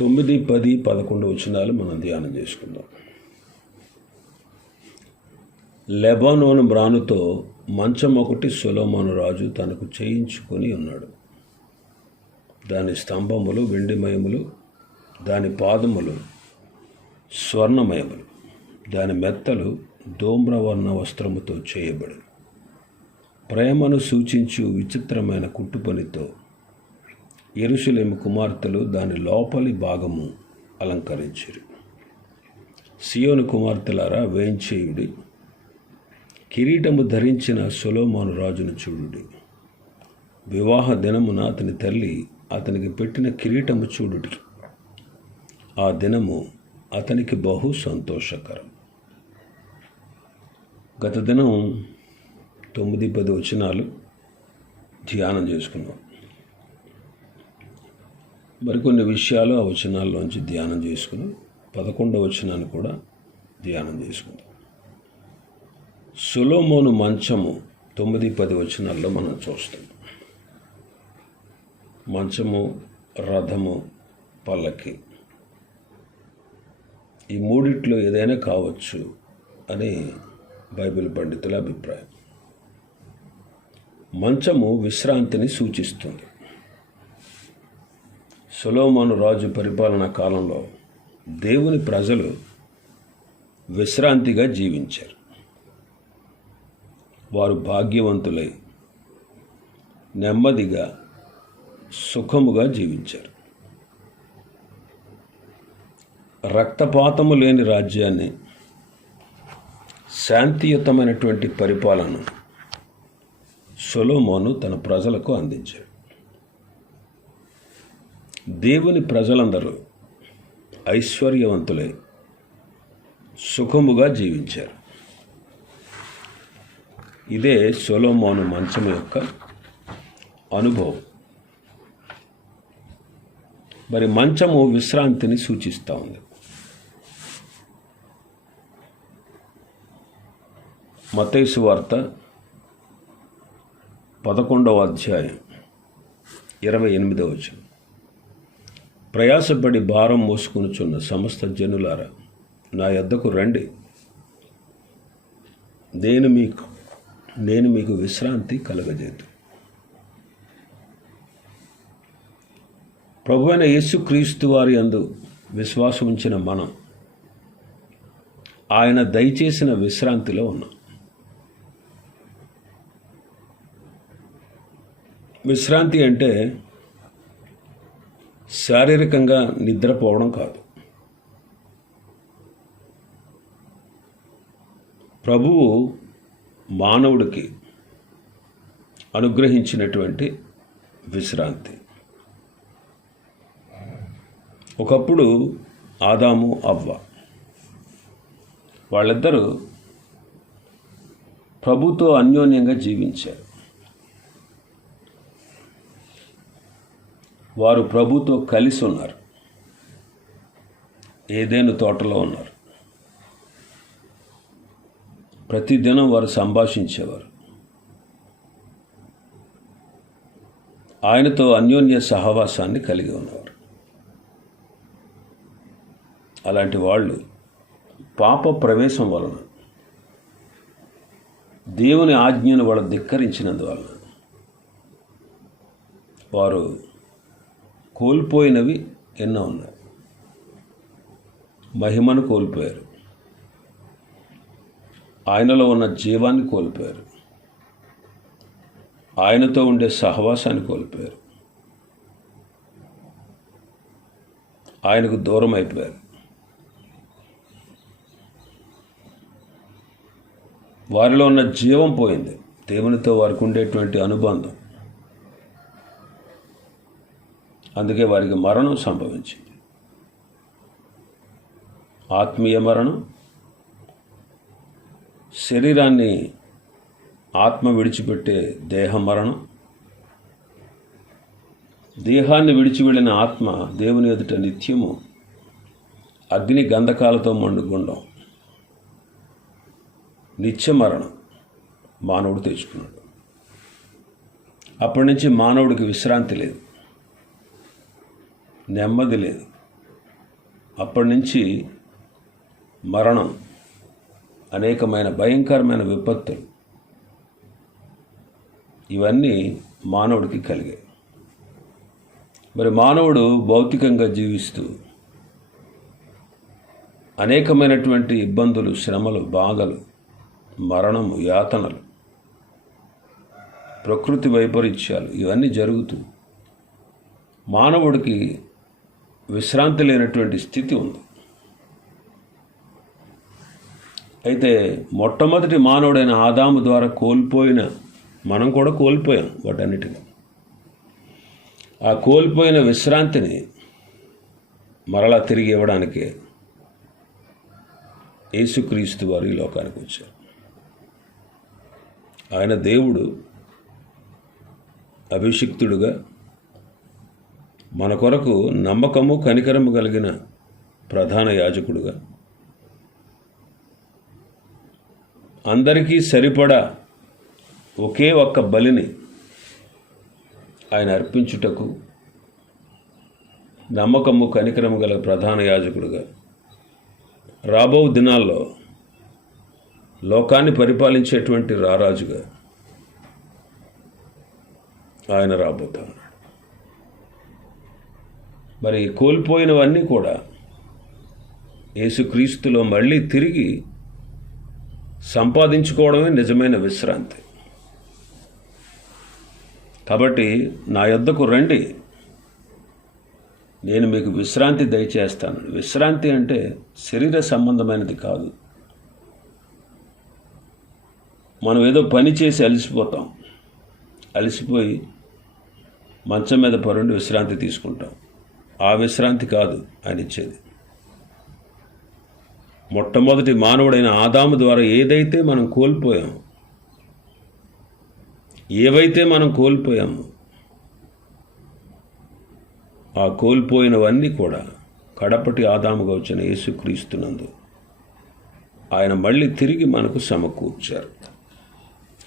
తొమ్మిది పది పదకొండు వచనాలు మనం ధ్యానం చేసుకుందాం. లెబానోను బ్రానుతో మంచం ఒకటి సులోమాను రాజు తనకు చేయించుకొని ఉన్నాడు. దాని స్తంభములు వెండిమయములు దాని పాదములు స్వర్ణమయములు దాని మెత్తలు ధూమ్రవర్ణ వస్త్రముతో చేయబడి. ప్రేమను సూచించు విచిత్రమైన కుట్టుపనితో ఎరుసలేము కుమార్తెలు దాని లోపలి భాగము అలంకరించిరి. సియోను కుమార్తెలారా వేయించేయుడి కిరీటము ధరించిన సొలోమోను రాజును చూడుడి. వివాహ దినమున అతని తల్లి అతనికి పెట్టిన కిరీటము చూడుడి. ఆ దినము అతనికి బహు సంతోషకరం. గత దినం తొమ్మిది పది వచనాలు ధ్యానం చేసుకున్నాం. మరికొన్ని విషయాలు ఆ వచనాల్లోంచి ధ్యానం చేసుకుని పదకొండవ వచనాన్ని కూడా ధ్యానం చేసుకుందాం. సులోమోను మంచము తొమ్మిది పది వచనాల్లో మనం చూస్తాం. మంచము రథము పల్లకి. ఈ మూడిట్లో ఏదైనా కావచ్చు అని బైబిల్ పండితుల అభిప్రాయం. మంచము విశ్రాంతిని సూచిస్తుంది. సొలోమోను రాజు పరిపాలన కాలంలో దేవుని ప్రజలు విశ్రాంతిగా జీవించారు. వారు భాగ్యవంతులై నెమ్మదిగా సుఖముగా జీవించారు. రక్తపాతము లేని రాజ్యాన్ని శాంతియుతమైనటువంటి పరిపాలన సొలోమోను తన ప్రజలకు అందించాడు. దేవుని ప్రజలందరూ ఐశ్వర్యవంతులై సుఖముగా జీవించారు. ఇదే సొలోమోను మంచం యొక్క అనుభవం. మరి మంచము విశ్రాంతిని సూచిస్తూ ఉంది. మతేసు వార్త పదకొండవ అధ్యాయం ఇరవై ఎనిమిదవ వచనం. ప్రయాసపడి భారం మోసుకొనుచున్న సమస్త జనులారా నా యొద్దకు రండి. నేను మీకు నేను మీకు విశ్రాంతి కలగజేదు ప్రభు అయిన యేసుక్రీస్తు వారి అందు విశ్వాసం ఉంచిన మనం ఆయన దయచేసిన విశ్రాంతిలో ఉన్నాం. విశ్రాంతి అంటే శారీరకంగా నిద్రపోవడం కాదు. ప్రభువు మానవుడికి అనుగ్రహించినటువంటి విశ్రాంతి. ఒకప్పుడు ఆదాము అవ్వ వాళ్ళిద్దరూ ప్రభుతో అన్యోన్యంగా జీవించారు. వారు ప్రభుతో కలిసి ఉన్నారు. ఏదేను తోటలో ఉన్నారు. ప్రతిదినం వారు సంభాషించేవారు. ఆయనతో అన్యోన్య సహవాసాన్ని కలిగి ఉన్నవారు. అలాంటి వాళ్ళు పాప ప్రవేశం వలన దేవుని ఆజ్ఞను వాళ్ళు ధిక్కరించినందువలన వారు కోల్పోయినవి ఎన్నో ఉన్నాయి. మహిమను కోల్పోయారు. ఆయనలో ఉన్న జీవాన్ని కోల్పోయారు. ఆయనతో ఉండే సహవాసాన్ని కోల్పోయారు. ఆయనకు దూరం అయిపోయారు. వారిలో ఉన్న జీవం పోయింది. దేవునితో వారికి ఉండేటువంటి అనుబంధం. అందుకే వారికి మరణం సంభవించింది. ఆత్మీయ మరణం శరీరాన్ని ఆత్మ విడిచిపెట్టే దేహ మరణం దేహాన్ని విడిచి వెళ్ళిన ఆత్మ దేవుని ఎదుట నిత్యము అగ్ని గంధకాలతో మండుగుండం. నిత్య మరణం మానవుడు తెచ్చుకున్నాడు. అప్పటి నుంచి మానవుడికి విశ్రాంతి లేదు. నెమ్మది లేదు. అప్పటి నుంచి మరణం అనేకమైన భయంకరమైన విపత్తులు ఇవన్నీ మానవుడికి కలిగాయి. మరి మానవుడు భౌతికంగా జీవిస్తూ అనేకమైనటువంటి ఇబ్బందులు శ్రమలు బాధలు మరణము యాతనలు ప్రకృతి వైపరీత్యాలు ఇవన్నీ జరుగుతూ మానవుడికి విశ్రాంతి లేనటువంటి స్థితి ఉంది. అయితే మొట్టమొదటి మానవుడైన ఆదాము ద్వారా కోల్పోయిన మనం కూడా కోల్పోయాం వాటన్నిటిని. ఆ కోల్పోయిన విశ్రాంతిని మరలా తిరిగి ఇవ్వడానికే యేసుక్రీస్తు వారు ఈ లోకానికి వచ్చారు. ఆయన దేవుడు అభిషిక్తుడుగా మన కొరకు నమ్మకము కనికరము కలిగిన ప్రధాన యాజకుడుగా. అందరికీ సరిపడా ఒకే ఒక్క బలిని ఆయన అర్పించుటకు నమ్మకము కనికరము గల ప్రధాన యాజకుడుగా. రాబో దినాల్లో లోకాన్ని పరిపాలించేటువంటి రారాజుగా ఆయన రాబోతాడు. మరి కోల్పోయినవన్నీ కూడా యేసుక్రీస్తులో మళ్ళీ తిరిగి సంపాదించుకోవడమే నిజమైన విశ్రాంతి. కాబట్టి నా యొద్దకు రండి. నేను మీకు విశ్రాంతి దయచేస్తాను. విశ్రాంతి అంటే శరీర సంబంధమైనది కాదు. మనం ఏదో పని చేసి అలసిపోతాం. అలసిపోయి మంచం మీద పరుండి విశ్రాంతి తీసుకుంటాం. ఆ విశ్రాంతి కాదు ఆయన ఇచ్చేది. మొట్టమొదటి మానవుడైన ఆదాము ద్వారా ఏదైతే మనం కోల్పోయాం ఏవైతే మనం కోల్పోయామో ఆ కోల్పోయినవన్నీ కూడా కడపటి ఆదాముగా వచ్చిన యేసుక్రీస్తునందు ఆయన మళ్ళీ తిరిగి మనకు సమకూర్చారు.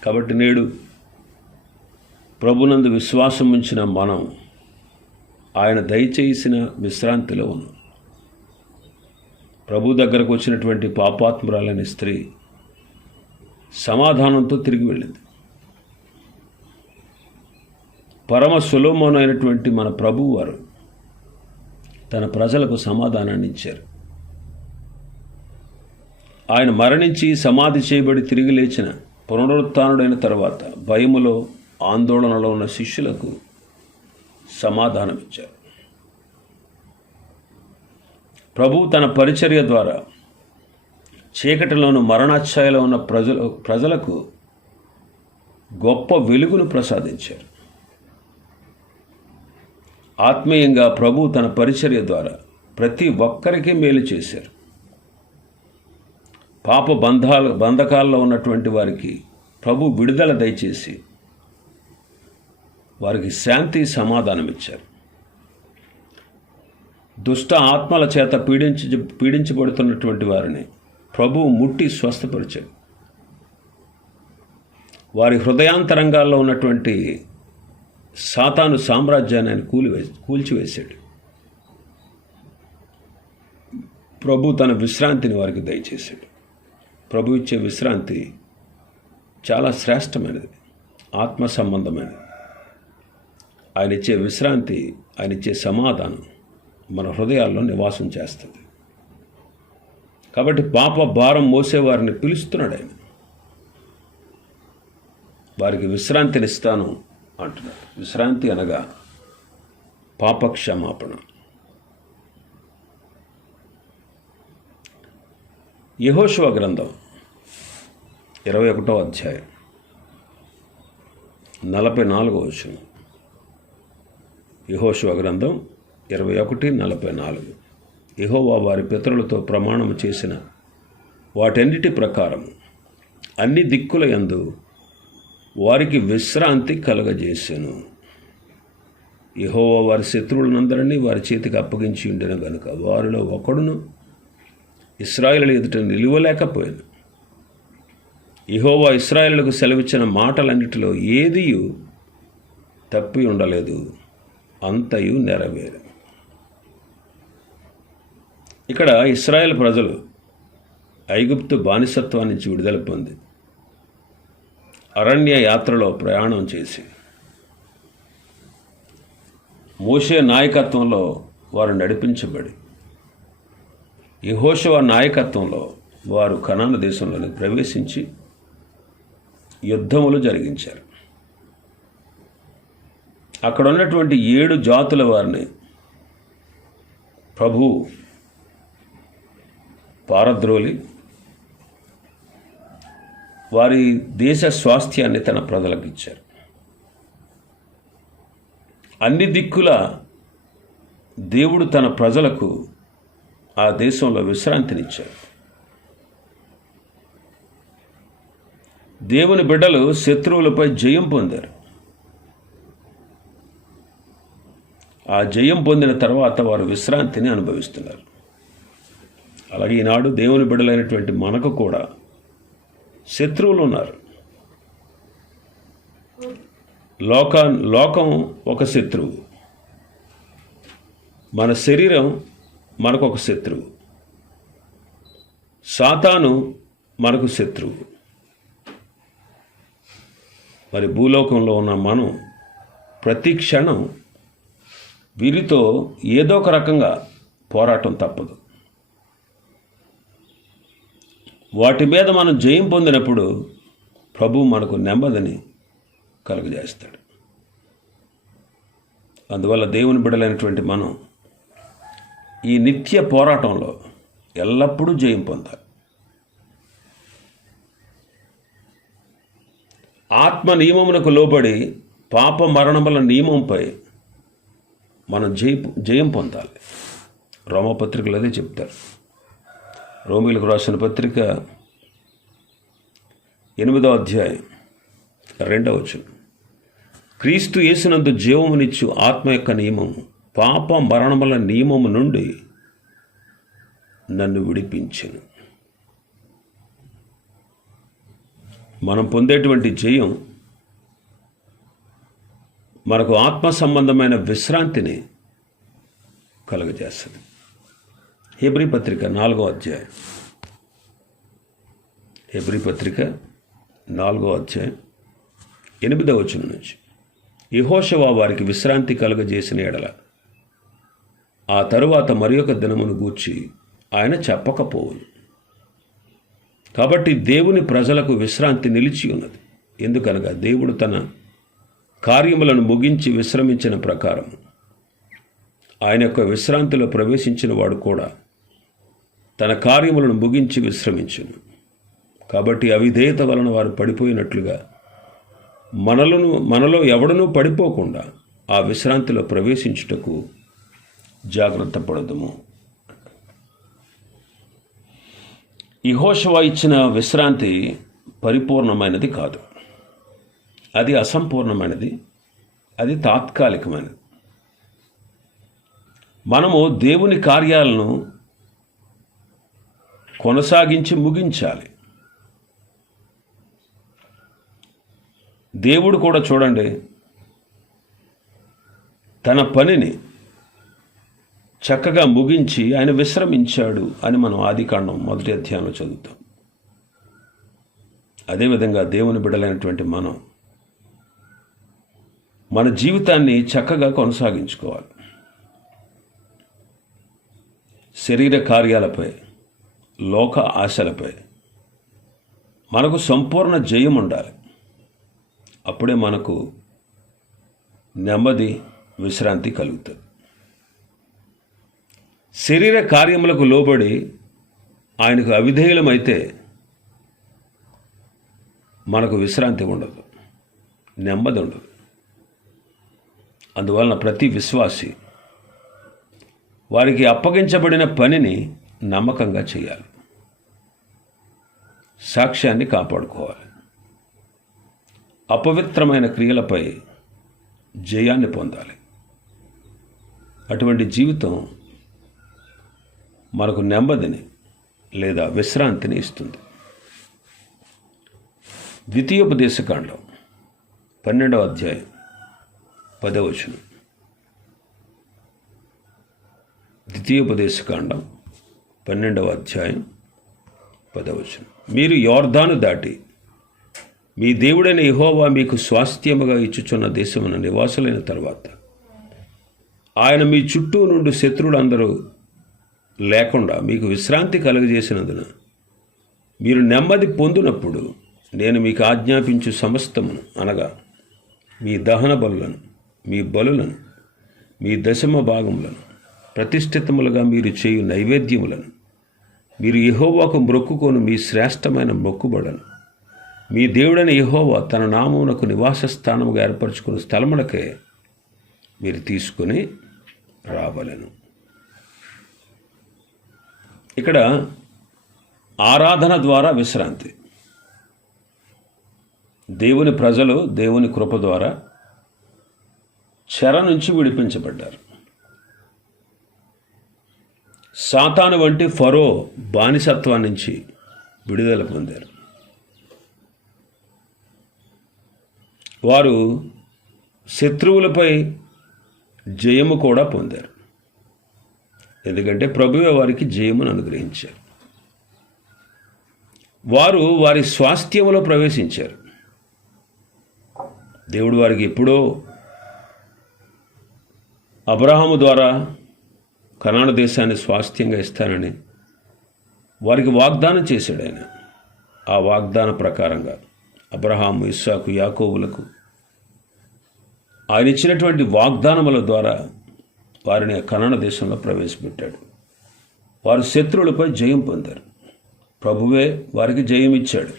కాబట్టి నేడు ప్రభునందు విశ్వాసం ఉంచిన మనం ఆయన దయచేసిన విశ్రాంతిలో ఉన్నాం ప్రభు దగ్గరకు వచ్చినటువంటి పాపాత్మురాలైన స్త్రీ సమాధానంతో తిరిగి వెళ్ళింది. పరమ సులోమనైనటువంటి మన ప్రభువు వారు తన ప్రజలకు సమాధానాన్ని ఇచ్చారు. ఆయన మరణించి సమాధి చేయబడి తిరిగి లేచిన పునరుత్డైన తర్వాత భయములో ఆందోళనలో ఉన్న శిష్యులకు సమాధానం ఇచ్చారు ప్రభు తన పరిచర్య ద్వారా చీకటిలోను మరణాఛాయలో ఉన్న ప్రజలు ప్రజలకు గొప్ప వెలుగును ప్రసాదించారు. ఆత్మీయంగా ప్రభు తన పరిచర్య ద్వారా ప్రతి ఒక్కరికి మేలు చేశారు. పాప బంధాల బంధకాల్లో ఉన్నటువంటి వారికి ప్రభు విడుదల దయచేసి వారికి శాంతి సమాధానం ఇచ్చారు దుష్ట ఆత్మల చేత పీడించి పీడించబడుతున్నటువంటి వారిని ప్రభువు ముట్టి స్వస్థపరిచాడు. వారి హృదయాంతరంగాల్లో ఉన్నటువంటి సాతాను సామ్రాజ్యాన్ని ఆయన కూలివే కూల్చివేశాడు. ప్రభు తన విశ్రాంతిని వారికి దయచేశాడు. ప్రభు ఇచ్చే విశ్రాంతి చాలా శ్రేష్టమైనది ఆత్మ సంబంధమైనది. ఆయన ఇచ్చే విశ్రాంతి ఆయన ఇచ్చే సమాధానం మన హృదయాల్లో నివాసం చేస్తుంది. కాబట్టి పాప భారం మోసేవారిని పిలుస్తున్నాడు ఆయన. వారికి విశ్రాంతినిస్తాను అంటున్నాడు. విశ్రాంతి అనగా పాపక్షమాపణ. యహోశివ గ్రంథం ఇరవై ఒకటో అధ్యాయం నలభై నాలుగో వచనం. యహోశివ గ్రంథం ఇరవై ఒకటి నలభై నాలుగు. యహోవా వారి పితరులతో ప్రమాణం చేసిన వాటన్నిటి ప్రకారం అన్ని దిక్కుల యందు వారికి విశ్రాంతి కలగజేసెను. యహోవా వారి శత్రువులందరినీ వారి చేతికి అప్పగించి ఉండిన గనుక వారిలో ఒకడును ఇస్రాయిల్ ఎదుట నిలువలేకపోయాను. ఇహోవా ఇస్రాయిల్కు సెలవిచ్చిన మాటలన్నిటిలో ఏదియు తప్పి ఉండలేదు. అంతయు నెరవేరు. ఇక్కడ ఇస్రాయేల్ ప్రజలు ఐగుప్తు బానిసత్వం నుంచి విడుదల పొంది అరణ్య యాత్రలో ప్రయాణం చేసి మోషే నాయకత్వంలో వారు నడిపించబడి యహోషవ నాయకత్వంలో వారు కనాన దేశంలోని ప్రవేశించి యుద్ధములు జరిగించారు. అక్కడ ఉన్నటువంటి ఏడు జాతుల వారిని ప్రభు పారద్రోలి వారి దేశ స్వాస్థ్యాన్ని తన ప్రజలకు ఇచ్చారు. అన్ని దిక్కుల దేవుడు తన ప్రజలకు ఆ దేశంలో విశ్రాంతినిచ్చారు. దేవుని బిడ్డలు శత్రువులపై జయం పొందారు. ఆ జయం పొందిన తర్వాత వారు విశ్రాంతిని అనుభవిస్తున్నారు. అలాగే ఈనాడు దేవుని బిడలైనటువంటి మనకు కూడా శత్రువులు ఉన్నారు. లోకా లోకం ఒక శత్రువు. మన శరీరం మనకు ఒక శత్రువు. సాతాను మనకు శత్రువు. మరి భూలోకంలో ఉన్న మనం ప్రతి క్షణం వీరితో ఏదో ఒక రకంగా పోరాటం తప్పదు. వాటి మీద మనం జయం పొందినప్పుడు ప్రభు మనకు నెమ్మదిని కలుగజేస్తాడు. అందువల్ల దేవుని బిడలైనటువంటి మనం ఈ నిత్య పోరాటంలో ఎల్లప్పుడూ జయం పొందాలి. ఆత్మ నియమమునకు లోబడి పాప మరణముల నియమంపై మనం జయ జయం పొందాలి. రోమపత్రికలు అదే చెప్తారు. రోమిలకు రాసిన పత్రిక ఎనిమిదో అధ్యాయం రెండవ వచనం. క్రీస్తు యేసునందు జీవమునిచ్చు ఆత్మ యొక్క నియమము పాప మరణముల నియమము నుండి నన్ను విడిపించను. మనం పొందేటువంటి జయం మనకు ఆత్మ సంబంధమైన విశ్రాంతిని కలుగజేస్తుంది. హెబ్రి పత్రిక నాలుగో అధ్యాయం. హెబ్రి పత్రిక నాలుగో అధ్యాయం ఎనిమిదవ వచనం నుంచి. యహోషవా వారికి విశ్రాంతి కలుగజేసిన ఎడల ఆ తరువాత మరి ఒక దినమును గూర్చి ఆయన చెప్పకపోవును. కాబట్టి దేవుని ప్రజలకు విశ్రాంతి నిలిచి ఉన్నది. ఎందుకనగా దేవుడు తన కార్యములను ముగించి విశ్రమించిన ప్రకారం ఆయన యొక్క విశ్రాంతిలో ప్రవేశించిన వాడు కూడా తన కార్యములను ముగించి విశ్రమించును. కాబట్టి అవిధేయత వలన వారు పడిపోయినట్లుగా మనలను మనలో ఎవడనూ పడిపోకుండా ఆ విశ్రాంతిలో ప్రవేశించుటకు జాగ్రత్త పడదుము. ఇహోషవా ఇచ్చిన విశ్రాంతి పరిపూర్ణమైనది కాదు. అది అసంపూర్ణమైనది. అది తాత్కాలికమైనది. మనము దేవుని కార్యాలను కొనసాగించి ముగించాలి. దేవుడు కూడా చూడండి తన పనిని చక్కగా ముగించి ఆయన విశ్రమించాడు అని మనం ఆదికాండం మొదటి అధ్యాయంలో చదువుతాం. అదేవిధంగా దేవుని బిడలైనటువంటి మనం మన జీవితాన్ని చక్కగా కొనసాగించుకోవాలి. శరీర కార్యాలపై లోక ఆశలపై మనకు సంపూర్ణ జయం ఉండాలి. అప్పుడే మనకు నెమ్మది విశ్రాంతి కలుగుతుంది. శరీర కార్యములకు లోబడి ఆయనకు అవిధేయులమైతే మనకు విశ్రాంతి ఉండదు నెమ్మది ఉండదు. అందువలన ప్రతి విశ్వాసి వారికి అప్పగించబడిన పనిని నమ్మకంగా చేయాలి. సాక్ష్యాన్ని కాపాడుకోవాలి. అపవిత్రమైన క్రియలపై జయాన్ని పొందాలి. అటువంటి జీవితం మనకు నెమ్మదిని లేదా విశ్రాంతిని ఇస్తుంది. ద్వితీయోపదేశకాండం పన్నెండవ అధ్యాయం. పదవచనం. ద్వితీయోపదేశకాండం పన్నెండవ అధ్యాయం పదవచనం. మీరు యోర్ధాను దాటి మీ దేవుడైన యెహోవా మీకు స్వాస్థ్యముగా ఇచ్చుచున్న దేశమున నివాసులైన తర్వాత ఆయన మీ చుట్టూ నుండి శత్రువులందరూ లేకుండా మీకు విశ్రాంతి కలుగజేసినందున మీరు నెమ్మది పొందినప్పుడు నేను మీకు ఆజ్ఞాపించు సమస్తమును అనగా మీ దహన బలులను మీ బలులను మీ దశమ భాగములను ప్రతిష్ఠితములుగా మీరు చేయు నైవేద్యములను మీరు యహోవాకు మొక్కుకొని మీ శ్రేష్టమైన మొక్కుబడను మీ దేవుడైన యహోవా తన నామమునకు నివాస స్థానముగా ఏర్పరచుకున్న స్థలములకే మీరు తీసుకొని రావలను. ఇక్కడ ఆరాధన ద్వారా విశ్రాంతి. దేవుని ప్రజలు దేవుని కృప ద్వారా చెర నుంచి విడిపించబడ్డారు. సాతాను వంటి ఫరో బానిసత్వం నుంచి విడుదల పొందారు. వారు శత్రువులపై జయము కూడా పొందారు. ఎందుకంటే ప్రభువే వారికి జయమును అనుగ్రహించారు. వారు వారి స్వాస్థ్యములో ప్రవేశించారు. దేవుడు వారికి ఎప్పుడో అబ్రహాము ద్వారా కనాడ దేశాన్ని స్వాస్థ్యంగా ఇస్తానని వారికి వాగ్దానం చేశాడు ఆయన. ఆ వాగ్దాన ప్రకారంగా అబ్రహాము ఇస్సాకు యాకోవులకు ఆయన ఇచ్చినటువంటి వాగ్దానముల ద్వారా వారిని కన్నడ దేశంలో ప్రవేశపెట్టాడు. వారు శత్రువులపై జయం పొందారు. ప్రభువే వారికి జయం ఇచ్చాడు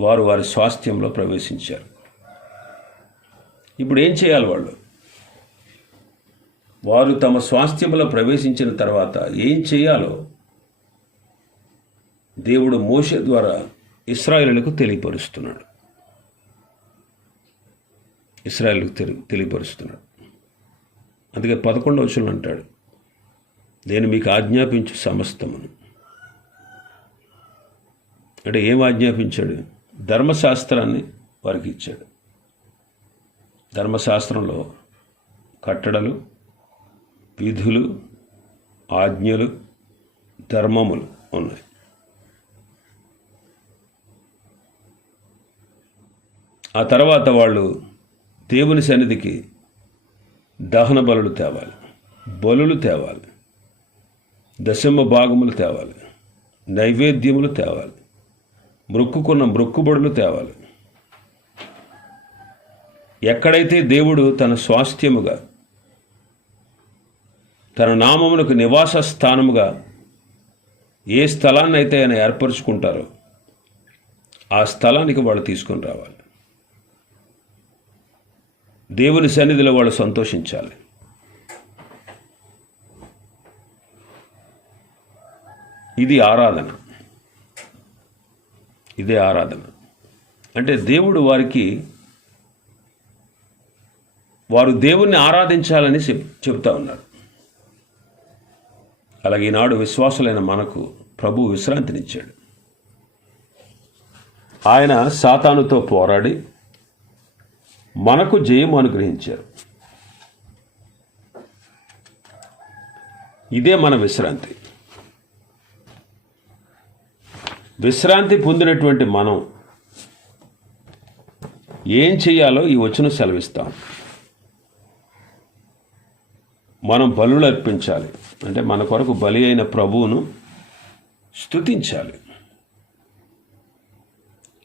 వారు వారి స్వాస్థ్యంలో ప్రవేశించారు. ఇప్పుడు ఏం చేయాలి వాళ్ళు? వారు తమ స్వాస్థ్యంలో ప్రవేశించిన తర్వాత ఏం చేయాలో దేవుడు మోష ద్వారా ఇస్రాయిలకు తెలియపరుస్తున్నాడు. ఇస్రాయేల్కు తెలి తెలియపరుస్తున్నాడు. అందుకే పదకొండవ వచనం అంటాడు. నేను మీకు ఆజ్ఞాపించు సమస్తమును. అంటే ఏం ఆజ్ఞాపించాడు? ధర్మశాస్త్రాన్ని వారికి ఇచ్చాడు. ధర్మశాస్త్రంలో కట్టడలు విధులు ఆజ్ఞలు ధర్మములు ఉన్నాయి. ఆ తర్వాత వాళ్ళు దేవుని సన్నిధికి దహన బలులు తేవాలి బలులు తేవాలి దశమ భాగములు తేవాలి నైవేద్యములు తేవాలి మృక్కుకున్న మృక్కుబడులు తేవాలి. ఎక్కడైతే దేవుడు తన స్వాస్థ్యముగా తన నామమునకు నివాస స్థానముగా ఏ స్థలాన్ని అయితే ఆయన ఏర్పరచుకుంటారో ఆ స్థలానికి వాళ్ళు తీసుకొని రావాలి. దేవుని సన్నిధిలో వాళ్ళు సంతోషించాలి. ఇది ఆరాధన. ఇదే ఆరాధన. అంటే దేవుడు వారికి వారు దేవుణ్ణి ఆరాధించాలని చెప్ చెప్తా ఉన్నారు. అలాగే ఈనాడు విశ్వాసులైన మనకు ప్రభు విశ్రాంతినిచ్చాడు. ఆయన సాతానుతో పోరాడి మనకు జయం అనుగ్రహించారు. ఇదే మన విశ్రాంతి. విశ్రాంతి పొందినటువంటి మనం ఏం చేయాలో ఈ వచ్చిన సెలవిస్తాం. మనం బలులు అర్పించాలి అంటే మన కొరకు బలి అయిన ప్రభువును స్తుతించాలి.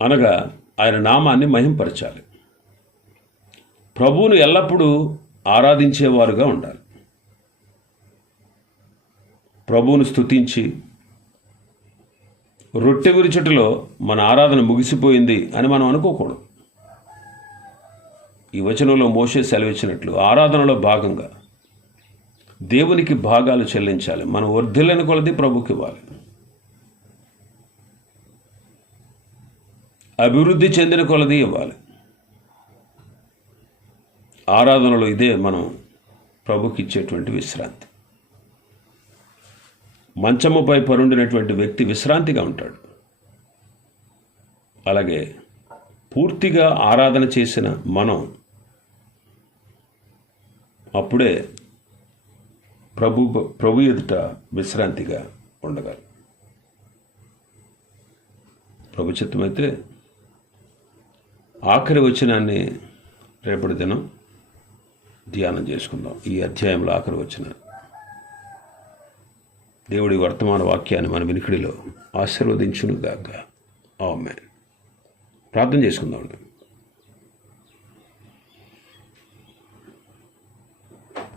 అనగా ఆయన నామాన్ని మహింపరచాలి. ప్రభువును ఎల్లప్పుడూ ఆరాధించేవారుగా ఉండాలి. ప్రభువును స్తుతించి రొట్టె విరుచుటలో మన ఆరాధన ముగిసిపోయింది అని మనం అనుకోకూడదు. ఈ వచనంలో మోసే సెలవిచ్చినట్లు ఆరాధనలో భాగంగా దేవునికి భాగాలు చెల్లించాలి. మనం వర్ధిల్లని కొలది ప్రభుకి ఇవ్వాలి. అభివృద్ధి చెందిన కొలది ఇవ్వాలి. ఆరాధనలో ఇదే మనం ప్రభుకి ఇచ్చేటువంటి విశ్రాంతి. మంచముపై పరుండినటువంటి వ్యక్తి విశ్రాంతిగా ఉంటాడు. అలాగే పూర్తిగా ఆరాధన చేసిన మనం అప్పుడే ప్రభు ప్రభు ఎదుట విశ్రాంతిగా ఉండగలరు ప్రభు చిత్తమైతే ఆఖరి వచనాన్ని రేపటి దినం ధ్యానం చేసుకుందాం. ఈ అధ్యాయంలో ఆఖరి వచ్చిన దేవుడి వర్తమాన వాక్యాన్ని మన వినికిడిలో ఆశీర్వదించునుగాక. ఆమె ప్రార్థన చేసుకుందాం